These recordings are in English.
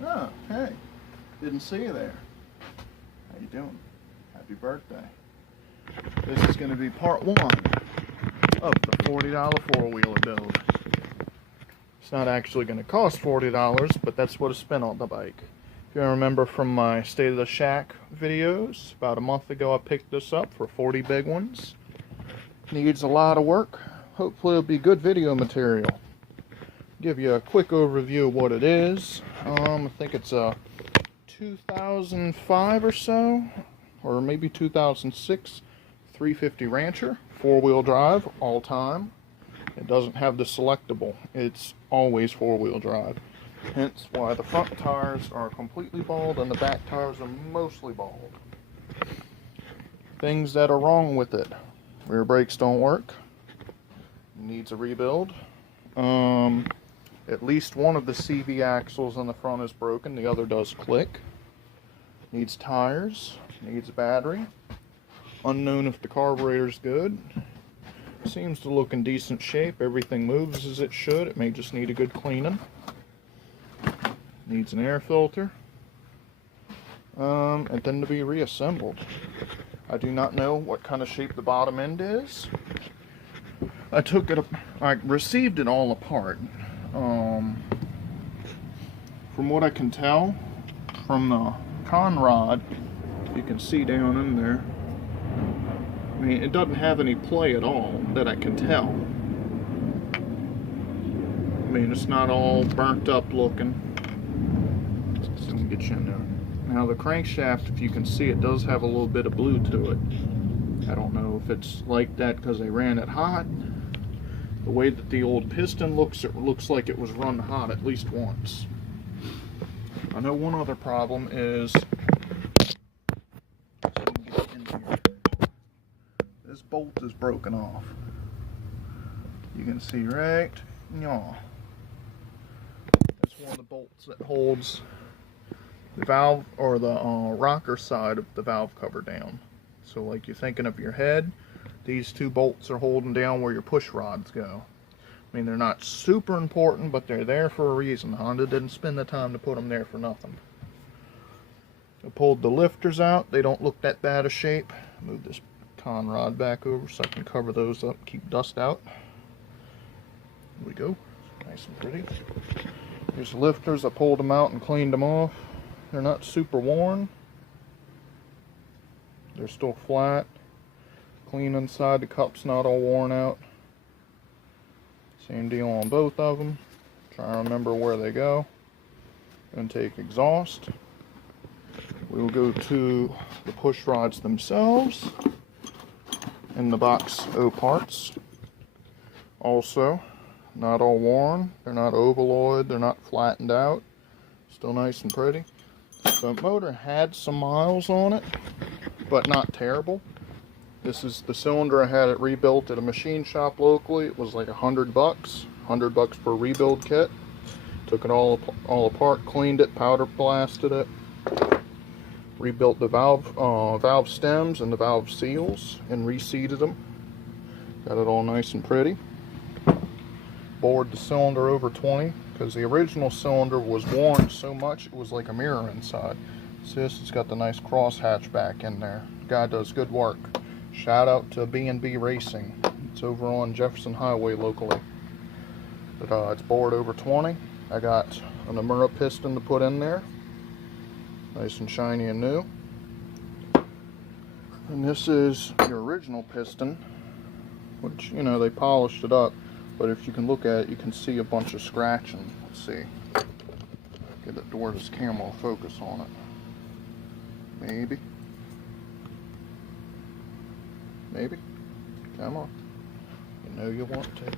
Oh, hey, didn't see you there. How you doing? Happy birthday. This is going to be part one of the $40 four-wheeler build. It's not actually going to cost $40, but that's what I spent on the bike. If you remember from my State of the Shack videos, about a month ago I picked this up for 40 big ones. Needs a lot of work. Hopefully it'll be good video material. Give you a quick overview of what it is. I think it's a 2005 or so, or maybe 2006 350 Rancher, four-wheel drive, all time. It doesn't have the selectable. It's always four-wheel drive. Hence why the front tires are completely bald and the back tires are mostly bald. Things that are wrong with it. Rear brakes don't work. Needs a rebuild. At least one of the CV axles on the front is broken. The other does click. Needs tires. Needs a battery. Unknown if the carburetor's good. Seems to look in decent shape. Everything moves as it should. It may just need a good cleaning. Needs an air filter. And then to be reassembled. I do not know what kind of shape the bottom end is. I received it all apart. From what I can tell, from the con rod, you can see down in there, I mean, it doesn't have any play at all that I can tell. I mean, it's not all burnt up looking. So let me get you in there. Now the crankshaft, if you can see, it does have a little bit of blue to it. I don't know if it's like that because they ran it hot. The way that the old piston looks, it looks like it was run hot at least once. I know one other problem is, this bolt is broken off. You can see right, yeah. That's one of the bolts that holds the valve or the rocker side of the valve cover down. So like you're thinking of your head, these two bolts are holding down where your push rods go. I mean, they're not super important, but they're there for a reason. Honda didn't spend the time to put them there for nothing. I pulled the lifters out. They don't look that bad a shape. Move this con rod back over so I can cover those up, keep dust out. There we go. Nice and pretty. Here's the lifters. I pulled them out and cleaned them off. They're not super worn. They're still flat. Clean inside. The cup's not all worn out. Same deal on both of them. Try to remember where they go. Intake exhaust. We will go to the push rods themselves. In the box O parts. Also, not all worn. They're not ovaloid. They're not flattened out. Still nice and pretty. The motor had some miles on it, but not terrible. This is the cylinder. I had it rebuilt at a machine shop locally. It was like $100, $100 per rebuild kit. Took it all apart, cleaned it, powder blasted it, rebuilt the valve stems and the valve seals, and reseated them. Got it all nice and pretty. Bored the cylinder over 20 because the original cylinder was worn so much it was like a mirror inside. See this? It's got the nice crosshatch back in there. Guy does good work. Shout out to B&B Racing. It's over on Jefferson Highway locally. But it's bored over 20. I got an Amura piston to put in there. Nice and shiny and new. And this is the original piston, which, you know, they polished it up. But if you can look at it, you can see a bunch of scratching. Let's see. Get the door, this camera will focus on it. Maybe. Maybe. Come on. You know you want to.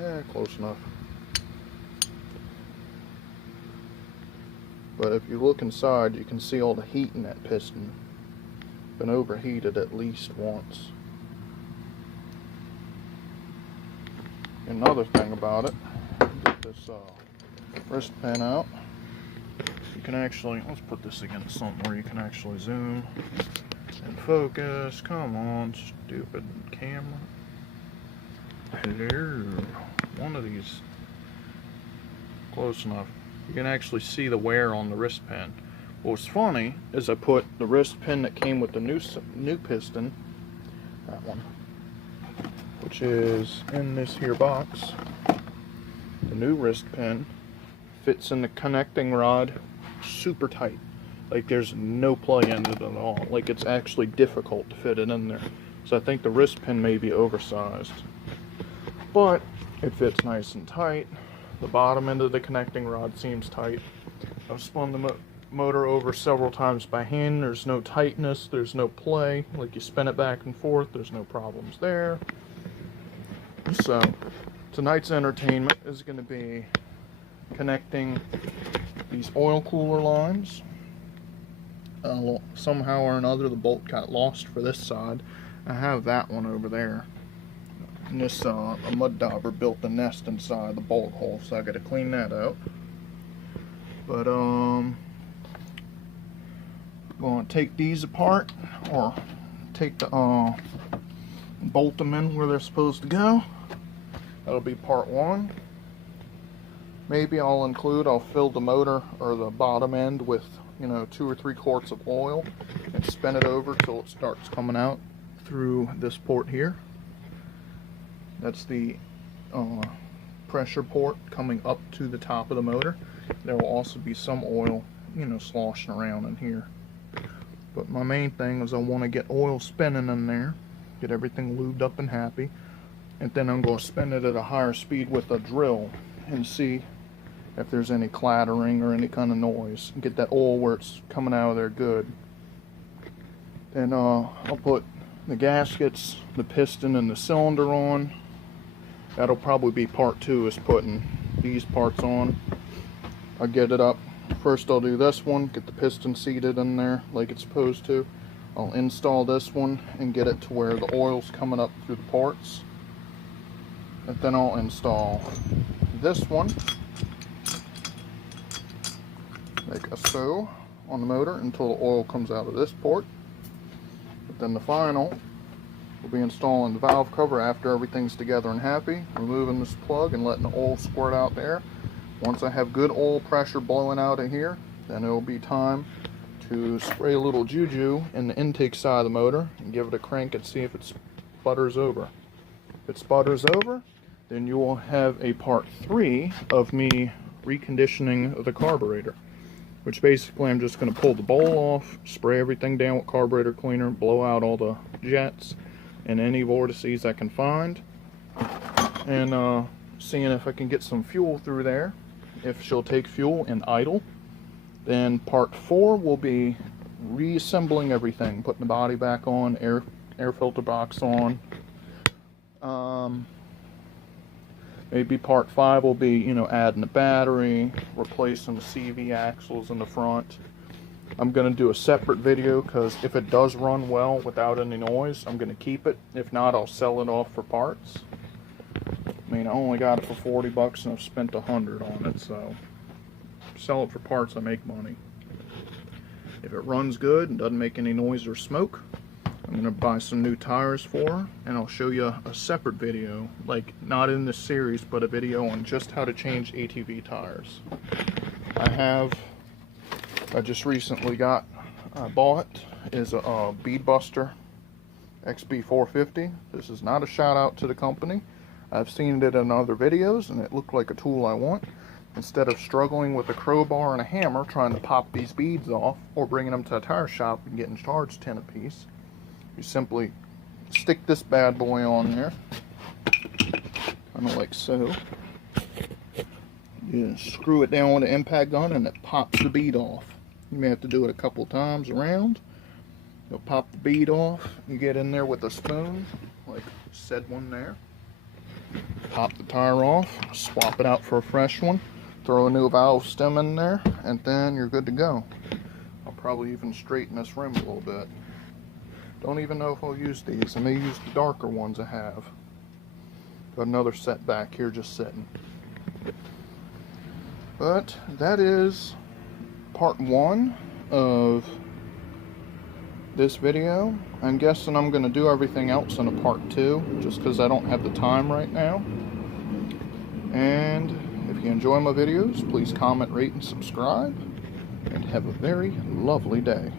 Yeah, close enough. But if you look inside, you can see all the heat in that piston. Been overheated at least once. Another thing about it, get this wrist pin out. You can actually, let's put this against something where you can actually zoom and focus. Come on, stupid camera. Hello. One of these Close enough. You can actually see the wear on the wrist pin. What's funny is I put the wrist pin that came with the new piston, that one, which is in this here box. The new wrist pin fits in the connecting rod super tight. Like there's no play in it at all. Like it's actually difficult to fit it in there. So I think the wrist pin may be oversized. But it fits nice and tight. The bottom end of the connecting rod seems tight. I've spun the motor over several times by hand. There's no tightness, there's no play. Like you spin it back and forth, there's no problems there. So tonight's entertainment is going to be connecting these oil cooler lines. Somehow or another the bolt got lost for this side. I have that one over there. And this a mud dauber built the nest inside the bolt hole, so I got to clean that out. But I'm going to take these apart, or take the bolt them in where they're supposed to go. That'll be part one. Maybe I'll fill the motor or the bottom end with 2 or 3 quarts of oil and spin it over till it starts coming out through this port here. That's the pressure port coming up to the top of the motor. There will also be some oil, sloshing around in here. But my main thing is I want to get oil spinning in there, get everything lubed up and happy, and then I'm going to spin it at a higher speed with a drill and see if there's any clattering or any kind of noise, and get that oil where it's coming out of there good. Then I'll put the gaskets, the piston, and the cylinder on. That'll probably be part 2, is putting these parts on. I'll get it up. First I'll do this one, get the piston seated in there like it's supposed to. I'll install this one and get it to where the oil's coming up through the ports. And then I'll install this one, like a so, on the motor until the oil comes out of this port. But then the final will be installing the valve cover after everything's together and happy, removing this plug and letting the oil squirt out there. Once I have good oil pressure blowing out of here, then it will be time to spray a little juju in the intake side of the motor and give it a crank and see if it sputters over. If it sputters over, then you will have a part 3 of me reconditioning the carburetor, which basically I'm just going to pull the bowl off, spray everything down with carburetor cleaner, blow out all the jets and any vortices I can find, and seeing if I can get some fuel through there. If she'll take fuel and idle, then part 4 will be reassembling everything, putting the body back on, air filter box on. Maybe part 5 will be, adding the battery, replacing the CV axles in the front. I'm going to do a separate video because if it does run well without any noise, I'm going to keep it. If not, I'll sell it off for parts. I mean, I only got it for 40 bucks and I've spent $100 on it, so sell it for parts, I make money. If it runs good and doesn't make any noise or smoke, I'm going to buy some new tires for her, and I'll show you a separate video, like not in this series, but a video on just how to change ATV tires. I just recently bought is a Bead Buster XB450. This is not a shout out to the company. I've seen it in other videos and it looked like a tool I want. Instead of struggling with a crowbar and a hammer trying to pop these beads off or bringing them to a tire shop and getting charged 10 a piece, you simply stick this bad boy on there, kind of like so. You screw it down with an impact gun and it pops the bead off. You may have to do it a couple times around. You'll pop the bead off. You get in there with a spoon, like said one there. Pop the tire off, swap it out for a fresh one, throw a new valve stem in there, and then you're good to go. I'll probably even straighten this rim a little bit. Don't even know if I'll use these. I may use the darker ones I have. Got another set back here just sitting. But that is part 1 of this video. I'm guessing I'm going to do everything else in a part 2, just because I don't have the time right now. And if you enjoy my videos, please comment, rate, and subscribe. And have a very lovely day.